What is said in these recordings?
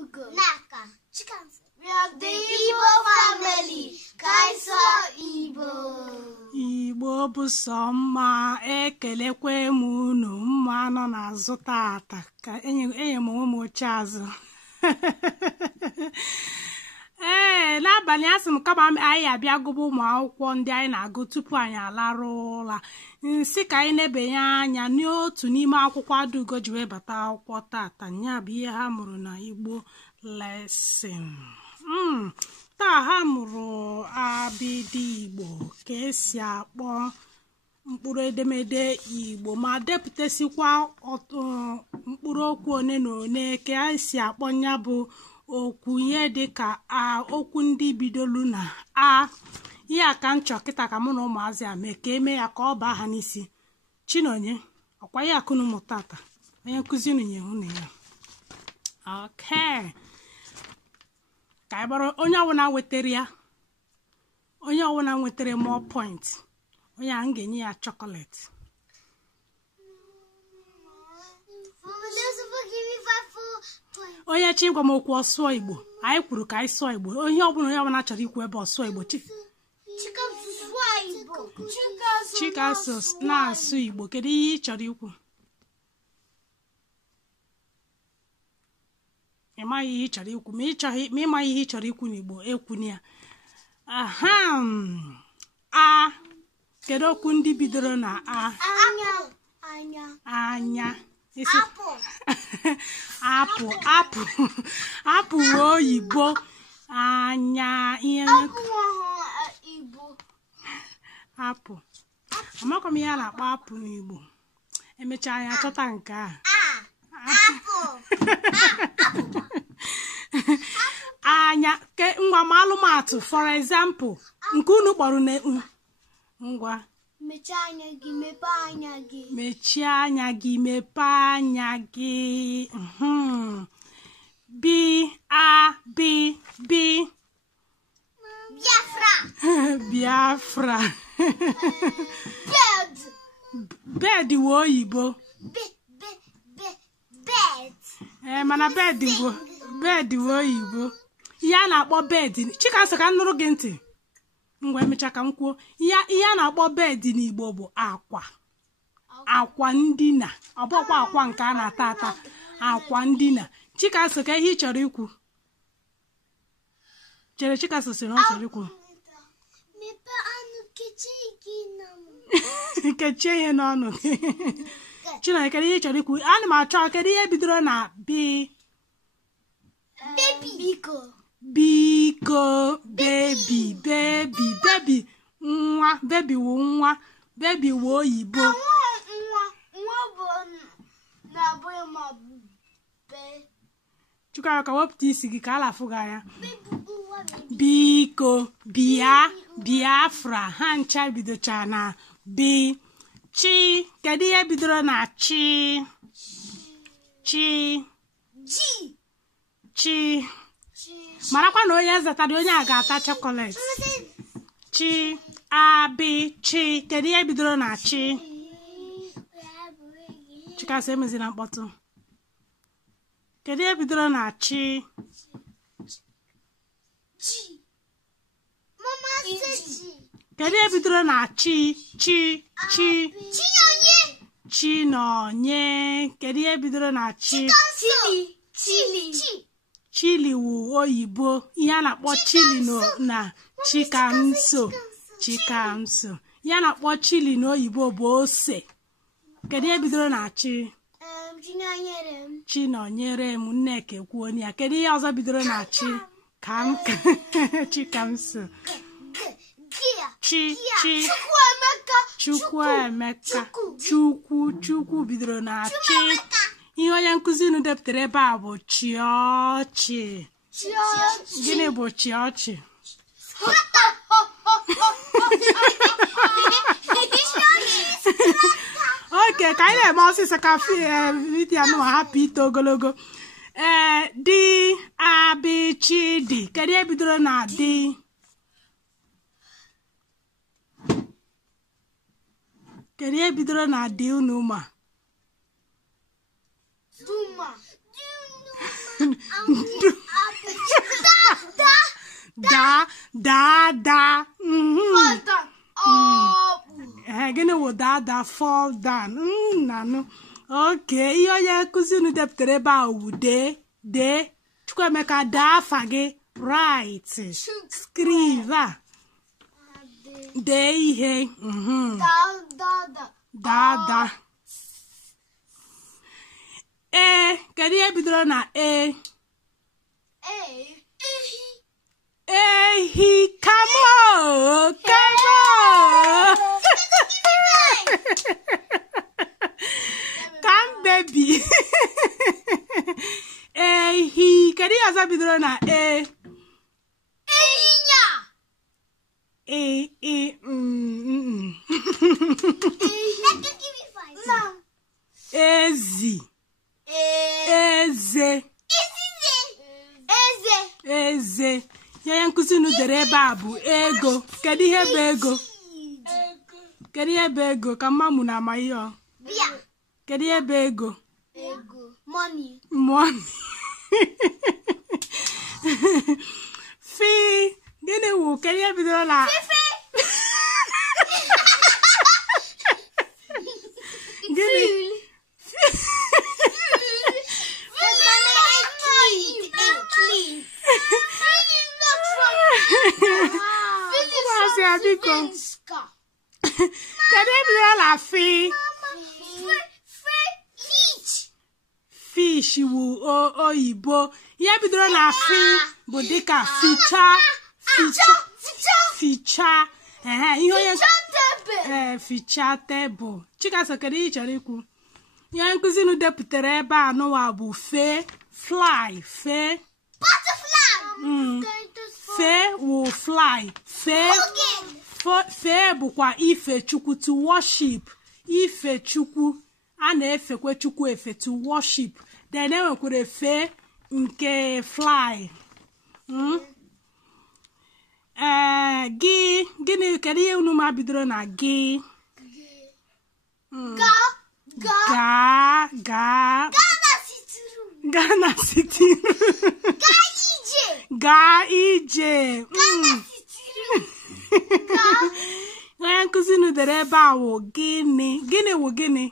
Ugo. Naka. We are the Igbo family. Kaiso Igbo. Igbo bụ sọ mma, ekelekwe m unu. Mma nọ n'azụ tata ka enye m onwe m oche azụ. N'abalị asị m kama anyị abịa gụba ụmụ akwụkwọ ndị anyị na-agụ tupu anyị alarụ ụra, nsị ka anyị na-ebenye anya n'otu n'ime akwụkwọ Adaugo ji wee bata akwụkwọ tata. Ya bụ ihe ha mụrụ na Igbo lesson. Taa ha mụrụ abịdị Igbo, ka esi akpọ mkpụrụ edemede Igbo ma depụtasịkwa mkpụrụ okwu one na one ka esi akpọ ya bụ okwu ihe dịka okwu ndị bidolu na a. Ihe a ka m chọ kịta ka mụ na ụmụazị a mee ka eme ya ka ọ baa ha n'isi. Chinonye ọkwa ya akụnụ mụ tata, onye nkụzi unu nye unu ya. Okay, ka anyị gbara onye ọbụla wetara ya, onye ọbụla nwetara more point, onye a m ga-enye ya chocolate. Onye chi gwa m okwu ọsụọ Igbo, anyị kwuru ka anyị sụọ Igbo. Onye ọbụla chọrọ ikwu ebe ọsụọ Igbo, Chikaso na-asụ Igbo. Kedu ihe ị chọrọ ikwu? Ị maghị ihe ị chọrọ ikwu, ma ịmaghị ihe ị chọrọ ikwu n'Igbo ekwuni ya. A. Kedu okwu ndị bidoro na a? Anya. Apụ wee oyibo. Anya ihe apụ. Amakwa m ihe a na-akpọ apụ n'Igbo. Emechaa ya chọta nke a. Anya ngwa ma alụmatụ, for example, nke unu kpọrọ na ngwa mechie anya gị, mepee anya gị. Mechie anya gị, mepee anya gị. Bi Biafra. Bed wo oyibo. Mana bed wo oyibo. Ihe a na-akpọ bed. Chikaso ka nụrụ gị ntị. Ngwa emecha ka m kwuo. Ihe a na-akpọ bed n'Igbo bụ akwa. Akwa ndina. Ọ bụkwa akwa nke a na-ata ata. Akwa ndina. Chikaso ka ihe ị chọrọ ikwu? Chere Chikaso sị na ọ chọrọ ikwu. Kechie ihe n'ọnụ gị. Chineke, kedu ihe ị chọrọ ikwu? Ana m achọ kedu ihe bidoro na bi? Biko, baby. Nwa, baby wu nwa, baby wu oyibo. Chukwu ka wepụta isi gị ka ala afụ gị anya. Biko, Biafra. Ha ncha bidocha na bi. Chi, kedu ihe bidoro na chi? Chi. Marakwa na onye zatara onye a ga-ata chocolate. Chi, abi, chi. Kedu ihe bidoro na chi? Chikaso emezina mkpọtụ. Kedu ihe bidoro na chi? Kedu ihe bidoro na chi? Chinonye. Kedu ihe bidoro na chi? Chili wu oyibo. Ihe a na-akpọ chili na chikamso. Ihe a na-akpọ chili n'oyibo bụ ose. Kedu ihe bidoro na chi? Chinonyere m. Nneka ekwuo ya. Kedu ihe ọzọ bidoro na chi? Chikamso. Chukwuemeka. Chukwu bidoro na chi. Ihe onye nkụzi unu depụtara ebe a bụ chịọchị. Gịnị bụ chịọchị? Oke, ka anyị na-eme ọsịsọ ka vidiyo m hapụ ito ogologo. Di, abi, chi, di. Kedu ihe bidoro na di? Kedu ihe bidoro na di unu ma? da. Gịnị wụ da fall down? Nanụ. Okay, ihe onye nkụzi unu depụtara ebe a wụ dee. Chukwuemeka daa afa gị. Right. Scrive a. Dee ihe. Da. Kedu ihe bidoro na ehi. Come on. Come baby. Ehi. Kedu ihe ọzọ bidoro na ehinya. Ezi. Eze. Ya nkụzi unu dere ebe a bụ ego. Kedu ihe bụ ego? Ka mma na ama ihe ọ. Kedu ihe bụ ego? Money. Fi. Gịnị wụ? Kedu ihe bidoro na gịnị? Kedu ihe bidoro na fi? Fish wụ oyibo. Ihe bidoro na fi bụ dịka ficha. Ihe onye ficha tebụl. Chikaso, kedu ihe ị chọrọ ikwu? Ihe nkụzi unu depụtara ebe a n'ụwa bụ fly. Fe wụ fly. Fe bụkwa ife Chukwu, to worship. Ife Chukwu, a na-efekwe Chukwu efe, to worship. Then enwekwara fe nke fly. Gịnị? Kedu ihe unu ma bidoro na gị? Ghana sitiru. Gaa ije. Onye nkụzi unu dere ebe a wụ gịnị? Gịnị wụ gịnị?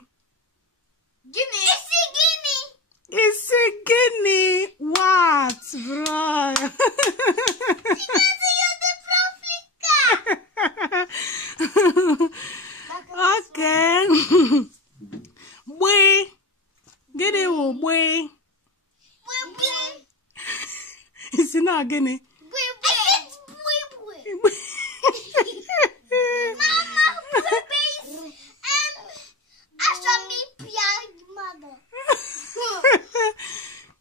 Isi gịnị? What, bro? Okay. Gbe. Gịnị wụ gbe? Isi na gịnị?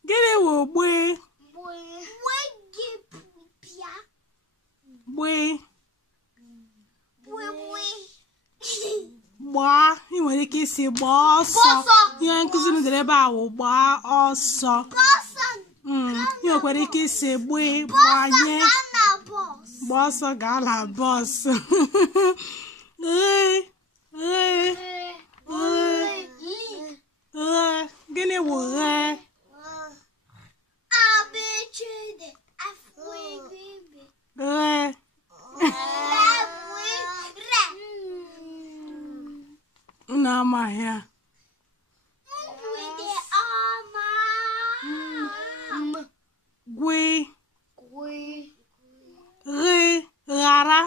Gịnị wụ gbe? Gbaa. Ị nwere ike isi gbaa ọsọ. Ihe nkụzi m dere ebe a wụ gbaa ọsọ. Ị nwekwara ike isi gbanye. Gbaa ọsọ gaa na bọs. Gịnị wụ ghe? Unu amaghị ya. Gwe. Ghara.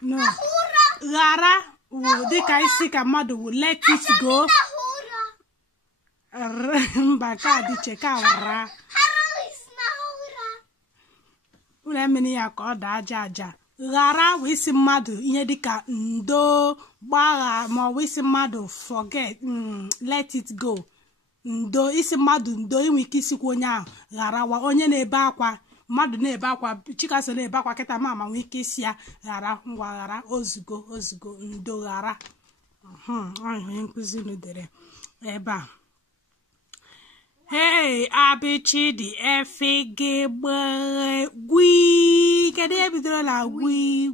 No. Ghara wụ dịka isi ka mmadụ wụ let it go. Mba, ka dị cheka ra. Ụlọ emeni ya ka ọ daa aja. Ghara wụ isi mmadụ ihe dịka ndo, gbagha, ma ọ wụ isi mmadụ forget, let it go. Ndo, isi mmadụ ndo, inwe ike isikwa onye ahụ gharawa. Onye na-ebe akwa, mmadụ na-ebe akwa, Chikaso na-ebe akwa kịta ma nwee ike isi ya ghara, ngwa ghara, ozugbo ndo ghara. Onye nkụzi unu dere ebe a. Hey, Abichidi efege gwi. Kedu ihe bidoro na gwi?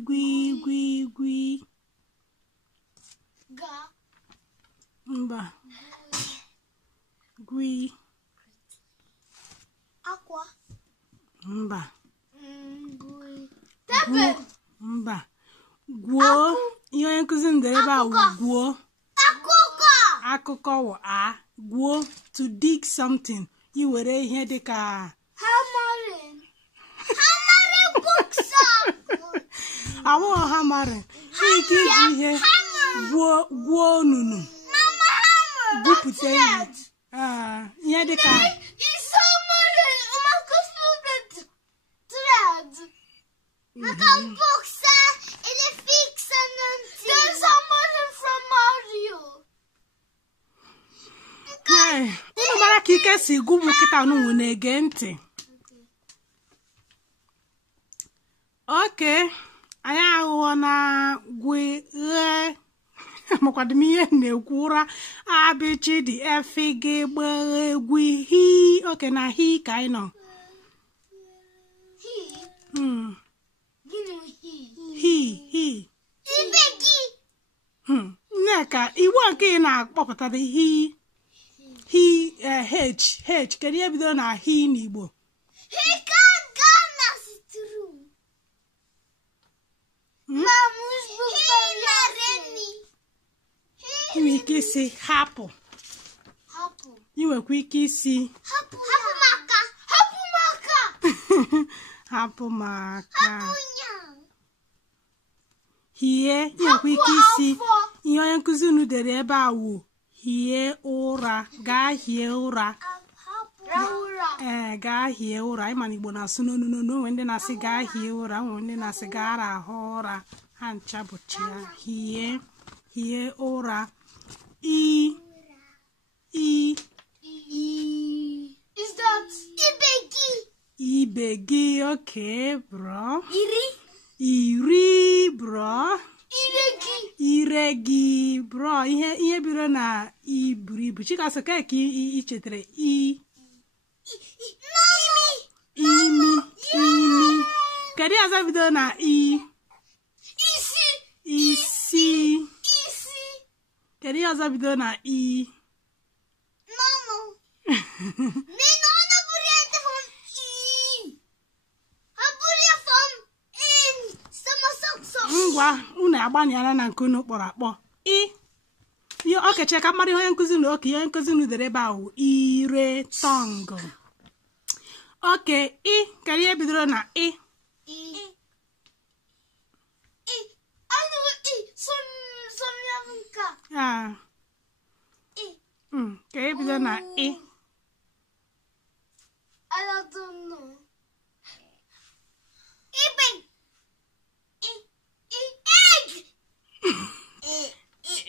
Ga. Mba. Gwi. Aqua. Mba. Gwi. Tebe. Mba. Guo. Ihe onye nkụzi m dere ebe a wụ guo. Akụkọ. Akụkọ wụ a. Guo, to dig something. Iwere ihe dịka Hammering. Hammering books up. awụghọ hammering. Ike iji ihe gwuo onunu. Mama hammer. Gwupụta ihe. Ihe dịka It's hammering. Thread. Maka books in a fix and there's hammering from Mario. unu mara ka ike si gụ ụmụ nkịta unu na-ege ntị. Oke, anyị aghụghọ na gwe makwadị m ihe na-ekwu ụra abịchi dị efi gị gbere gwi hi. Oke, na hi ka anyị nọ. Hi. Nneka, Igbo nke ị na-akpọpụta dị hi. H kedu ihe bidoro na hi n'Igbo? He can't go na sitrum. Mamus bukareni. Ị nwere ike isi hapụ. Hapu. Ị nwekwa ike isi Hapu maka. Hapu maka. hapụ maka. Unyang. Hie, ị nwekwa ike isi ihe onye nkụzi unu dere ebe a wụ hie ụra. Gaa hie ụra. Raura. Gaa hie ụra. Ịma na Igbo na-asụ n'onu onwe ndị na-asị gaa hie ụra, onwe ndị na-asị gaa rahụ ụra. Ha ncha bụchi ya. Hie ụra. Is that Ibegi? Ibegi, okay, bro. Iri, bro. Iregi. Bro. Ihe biro na ibu. Chikaso ka i chetere imi. Kedu ọzọ bido na isi. Kedu ọzọ bido na Nono. Nono buriete from Aburia from in. Sama. Ngwa unu agbanyela na nke unu kpọrọ akpọ ihe okeche ka mmadụ onye nkụzi na oke ihe nkụzi unu dere ebe ahụ ire tọngụ. Oke, kedu ihe bidoro na ka ihe bidoro na I don't know.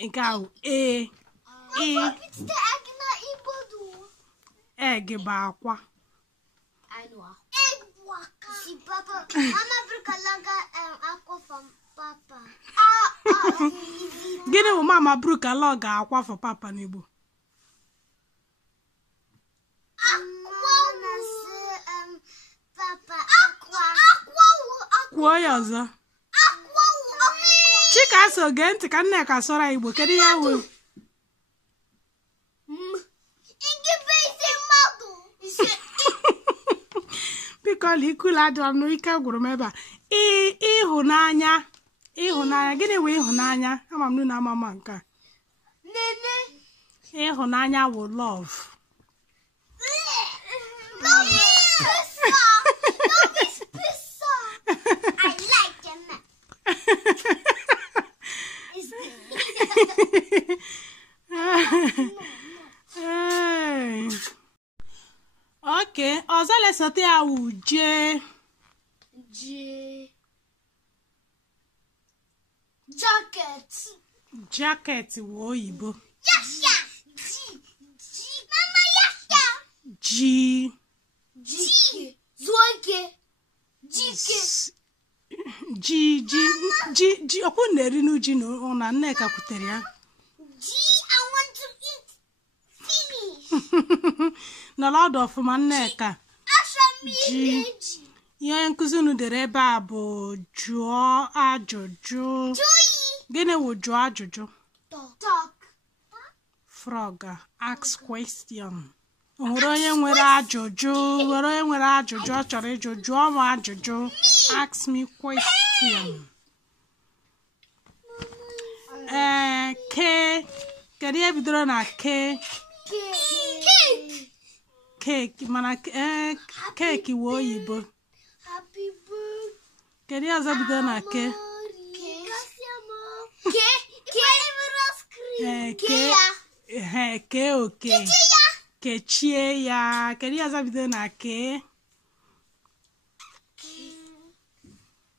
nke ahụ What's the egg na Igbo do? egg bụ akwa. I know. Egg waka. See, Papa. Mama brukalaga aqua from Papa. Gịnị bụ mama brook ala ọ ga-akwa for papa n'Igbo? Aqua na say Papa. Aqua. Kwuo ya ọzọ. Aqua. Chika so gee ntị ka Nneka sọrọ Igbo. Kedu ihe wụ? Biko ikula adịla m n'ike gwụrụ m ebe a. Ịhụnanya. Gịnị wụ ịhụnanya? Ama m na amama nke a. Ịhụnanya wụ love. Love is pizza. I like him. Okay, ọzọ lesote ya wụ jee. Jacket wụ oyibo. Mama yasha. Ji. Zuoke. Ji ọkwụ na-eri n'uji na Nneka kwutere ya. I want to eat. Finish. N'ala ọdụ ọfụma Nneka. Ji. Ihe onye nkụzi unu dere ebe a bụ jụọ ajụjụ. Gịnị wụ jụọ ajụjụ? Talk. frog ask question. Onwere onye nwere ajụjụ ọ chọrọ ịjụ, jụọ m ajụjụ. Ask me question. Kedu ihe bidoro na ke? Cake. Mana cake wo oyibo. Kedu ihe ọzọ bidoro na ke? Ke oke. Kechie ya. Kedu ihe ọzọ bidoro na ke?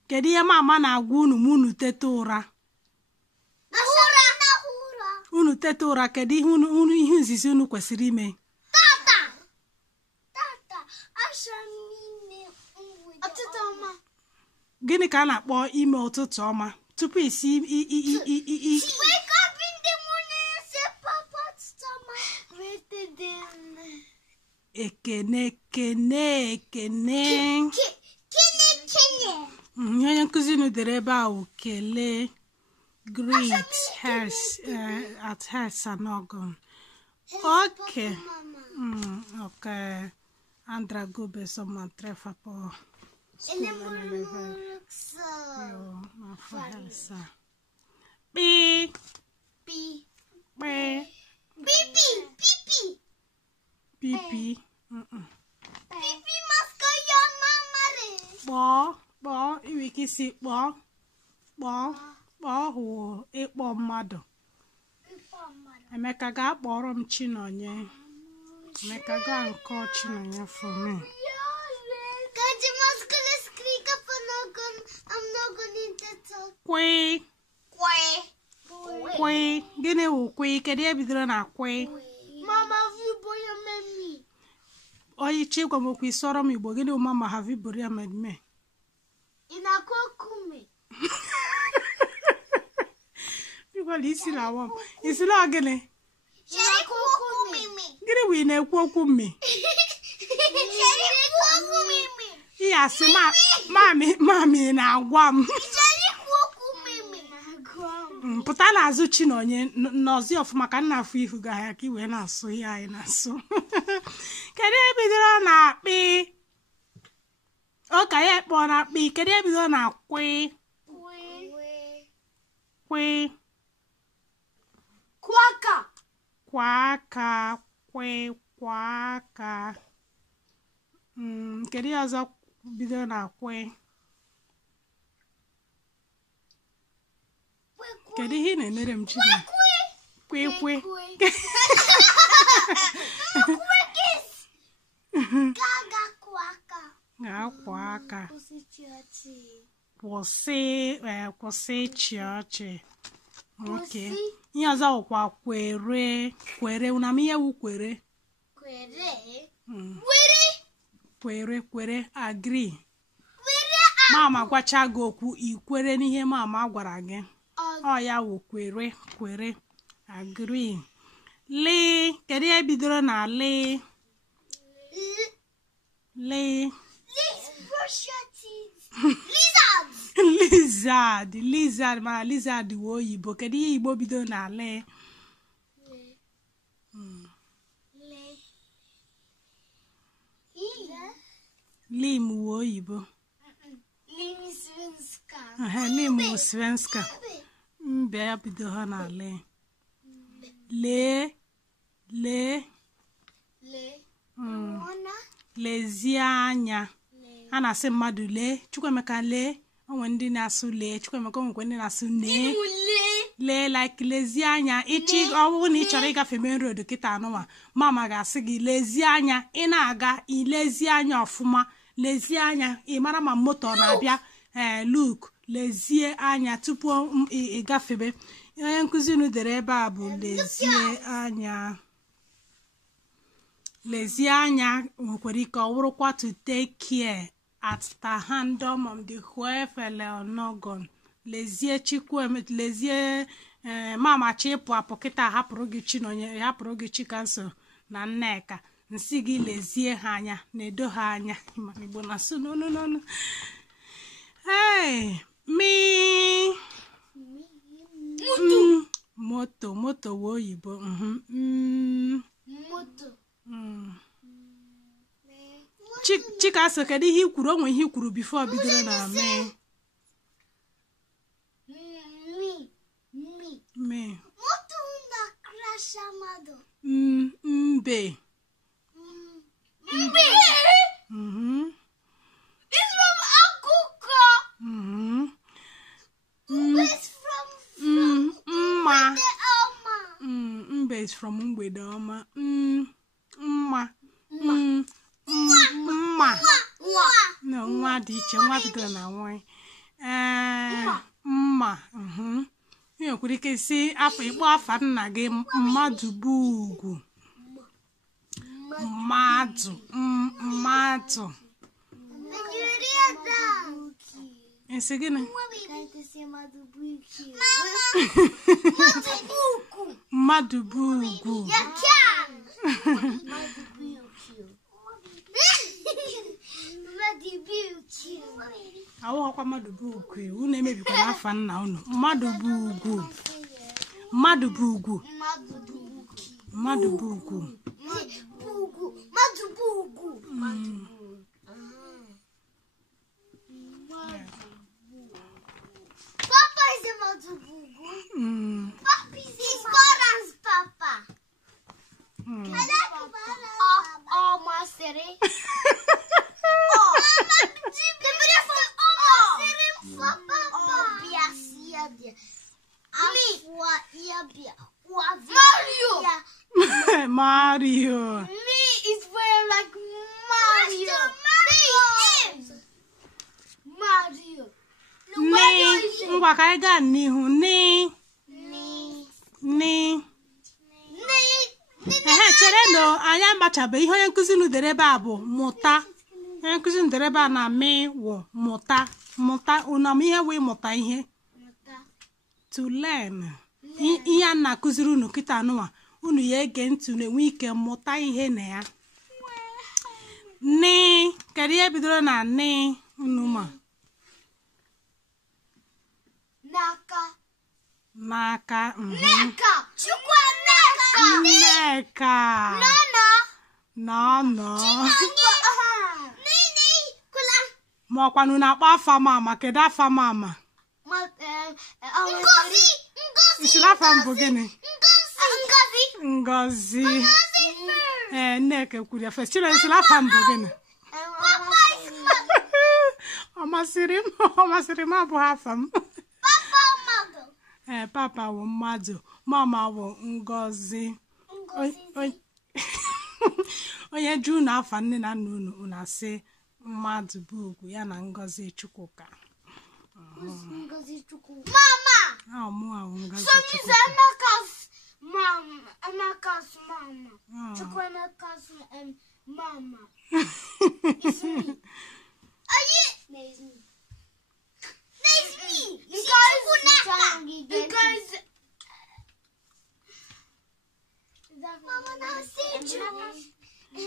Kedu ihe mama na-agwa unu ma unu teta ụra? Unu teta ụra, kedu ihe izizi unu kwesịrị ime? Gịnị ka a na-akpọ ime ụtụtụ ọma? Tupu isi wake up in the morning and say papa stoma. Ekene. Onye nkụzi unu dere ebe ahụ kelee. Greet at Hertz and Ogun. Okay. Okay. Andra Gobe someone trefa po. Pi. Pipi. Pipi maska ya mama. Bo, iwiki si bo. Hụ ịkpọ mmadụ. Emeka ga-akpọrọ m Chinonye. Emeka ga-nkọ Chinonye for me. Kwe. Gịnị wụ kwe? Kedu ihe bidoro na kwe? Mama viboya memi. Oyi chikwa m okwu isọrọ m Igbo. Gịnị wụ mama have you buried me? Inakokume. Isi la gịnị? Gịnị bụ ị na-ekwu okwu mme? Ihe asị mami na-agwa m. Pụta n'azụ Chinonye nọzi ọfụma ka nna afụ ihu ga ya ka i wee na-asụ ihe anyị na-asụ. Kedu ihe bidoro na akpị? Ụka ya kpọọ na akpị. Kedu ihe bidoro na kwe? Kwaka. Kedu ihe ọzọ bidoro na kwe? Kedu ihe ị na-emere m Chinonye? Kwe. Ga-akwa aka. Kwụsị chịọchị. Okay. Ihe ọzọ wụkwa kwere. Una m ihe wu kwere? Kwere. Agree. Mama gwacha gị okwu, ikwere n'ihe mama gwara gị. Ọ ya wụ kwere. Agree. Lee. Kedu ihe bidoro na lee? Lizard. Mana lizard wụ oyibo. Kedu ihe Igbo bido na lee? Lim wụ oyibo. Lim wụ svenska. Mbe ya bido ha na lee. Lezie anya. A na-asị mmadụ lee. Chukwuemeka lee. Onwe ndị na-asụ lee. Chukwuemeka onwekwe ndị na-asụ nee. Lee like lezie anya. Ichi ọwụ na ị chọrọ ịgafe main road kịta anụwa. Mama ga-asị gị lezie anya. Ị na-aga ilezie anya ọfụma. Lezie anya. Ị mara ma moto na-abịa. Look. Lezie anya tupu ị gafebe. Onye nkụzi unu dere ebe a bụ lezie anya. Lezie anya nwekwara ike ọ wụrụkwa to take care at the handom of the whoever onogon. Lezie lezie mama chịpụ apụ kịta hapụrụ gị Chinonye, hapụrụ gị Chikanso na Nneka. Nsị gị lezie ha anya, na-edo ha anya. Igbo na-asụ n'onu. Hey, moto moto wo oyibo. Moto. Chika so kedu ihe ikwuru onwe ihe ikwuru before bidoro na me. Me. Moto na crash amado. Mbe. Mbe. It's from Akuko. Mbe is from Mma. Mbe Mbe is from Mgbede Ọma. Mma. No, nwa dị iche, nwa bidoro na nwa. Mma. Ihe kwuru ike si afọ ịkpọ afa nna gị mmadụ bụ ugwu. Mmadụ. Esi gịnị? Mmadụ bụ ugwu. Awụghọkwa mmadụ bụ ugwu. Unu emebikwa n'afa nna unu. Mmadụ bụ ugwu. Mmadụ bụ ugwu. Mmadụ bụ ugwu. Papa is a Madubugu. Papa is his father's papa. My city. Mario. Me is very like Mario. Mario. Ngwa ka anyị gaa n'ihu chere no anyị agbachabe ihe onye nkụzi nu dere ebe a bụ mụta. Onye nkụzi nu dere ebe a na wụ mụta ụnam ihe wee mụta ihe to learn. Ihe a na-akụziri unu kịta anụwa unu ya ege ntị unu enwe ike mụta ihe na ya. Kedu ihe bidoro na unu ma? N'aka. Nneka. Nọ. Ma ọkwanụ na-akpọ afa mama. Kedu afa mama? Isi afa mbụ gịnị? Ngozi. Nneka kwuru ya first. Children, isi afa mbụ gịnị? Ọ masịrị m abụghị afa m. Papa wụ mmadụ, mama wụ Ngozi. Onye jụụ na afa nne na nna unu asị mmadụ bụ ugwu ya na Ngozi Chukwuka. Mama. Ngozi So Chukwuka. Emeka's mama. Chukwuemeka's mama. It's me. Are you? No, it's me. Because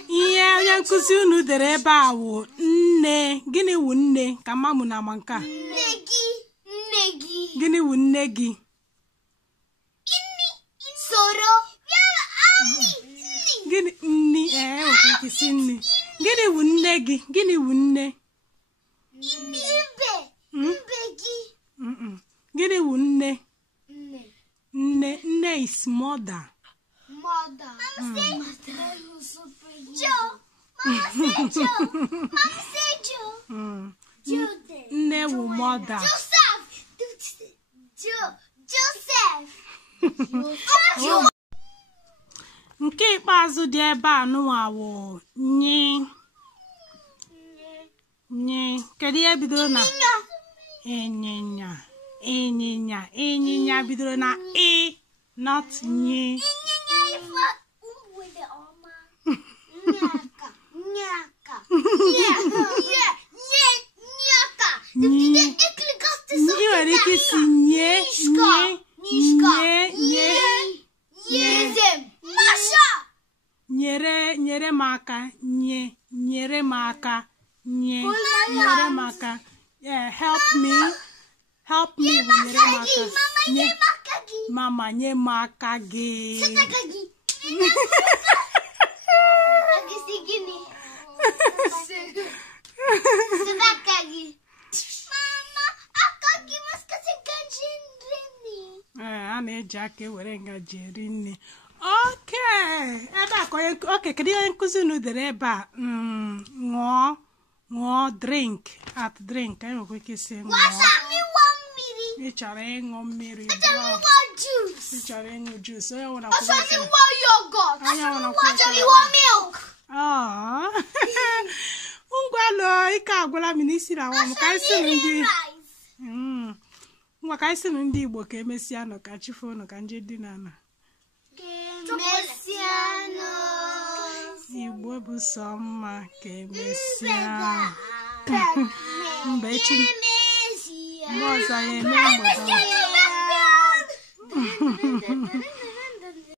ihe onye nkụzi unu dere ebe a wụ nne. Gịnị wụ nne? Ka mamụ na ama nke a. Nne gị. Gịnị wụ nne gị? Soro. Gịnị nni? Okirikisi nne. Gịnị wụ nne gị? Gịnị wụ nne? Mbe gị. Gịnị wụ nne? Nne is mother. Mama say Joe. Nne wụ mother. Joseph. Nke ikpeazụ dị ebe a nụwa wụ nye. Kedu ihe bidoro na? Ịnyịnya bidoro na not nye. Ị nwere ike isi nye. Nyere m aka. Nyere m aka. Yeah, help me. Nyere m aka. mama nye m aka gị. A na-eji aka ewere ngaji eri nri. Ebe a ka kedu ihe nkụzi unu dere ebe a? Ṅụọ drink anyị nwekwa ike isi ṅụọ. Ị chọrọ ịṅụ mmiri, ị chọrọ ịṅụ juice, onye nwere ngwalụ ike agwụla m n'isi na nwa m ka anyị sịrị ndị Igbo ka emesịa nọ ka chi fonu ka nje dị n'ala. Igbo bụ sọ mma ka emesịa. Mgbe echi mgbe ọzọ ya eme mgbede.